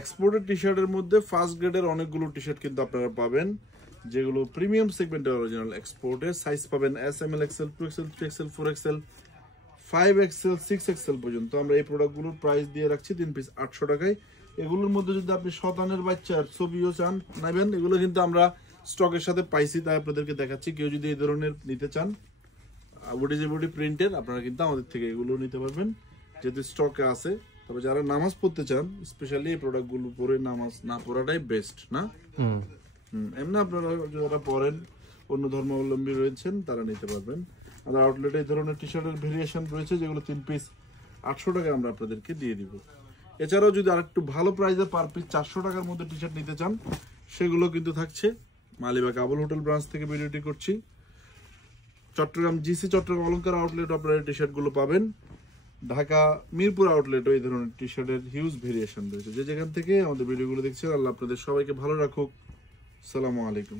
Exported টি শার্টের মধ্যে first গ্রেডের অনেকগুলো টি শার্ট কিন্তু আপনারা পাবেন, যেগুলো প্রিমিয়াম সেগমেন্টের অরিজিনাল এক্সপোর্টের। সাইজ পাবেন এস, এম, এল, Excel, 2XL, 3XL, 4XL, 5XL, 6XL পর্যন্ত। আমরা এই প্রোডাক্টগুলোর প্রাইস দিয়ে রাখছি 3 পিস 800 টাকায়। এগুলোর মধ্যে যদি আপনি শতানের বাচ্চার ছবিও চান নেবেন, এগুলো কিন্তু আমরা স্টকের সাথে পাইছি, তাই আপনাদেরকে দেখাচ্ছি। কেউ যদি এই ধরনের নিতে চান বডি প্রিন্টের, আপনারা কিন্তু আমাদের থেকে এগুলো নিতে পারবেন, যেহেতু স্টকে আছে। তবে যারা নামাজ পড়তে চান, স্পেশালি এই প্রোডাক্টগুলো পরে নামাজ না পড়াটাই বেস্ট, না? এমনি আপনারা যারা পড়েন, অন্য ধর্মাবলম্বী রয়েছেন, তারা নিতে পারবেন। আমাদের আউটলেটে এই ধরনের টি শার্টের ভেরিয়েশন রয়েছে, যেগুলো 3 পিস 800 টাকায় আমরা আপনাদেরকে দিয়ে দিব। এছাড়াও যদি আরেকটু ভালো প্রাইসে পার পিস 400 টাকার মধ্যে টি শার্ট নিতে চান, সেগুলো কিন্তু থাকছে। মালিবাগ আবুল হোটেল ব্রাঞ্চ থেকে ভিডিওটি করছি। চট্টগ্রাম জিসি চট্টগ্রাম অলংকার আউটলেট আপনারা টি শার্টগুলো পাবেন। ঢাকা মিরপুর আউটলেটও এই ধরনের টি শার্টের হিউজ ভেরিয়েশন রয়েছে। যে যেখান থেকে আমাদের ভিডিওগুলো দেখছেন, আল্লাহ আপনাদের সবাইকে ভালো রাখুক। আসসালামু আলাইকুম।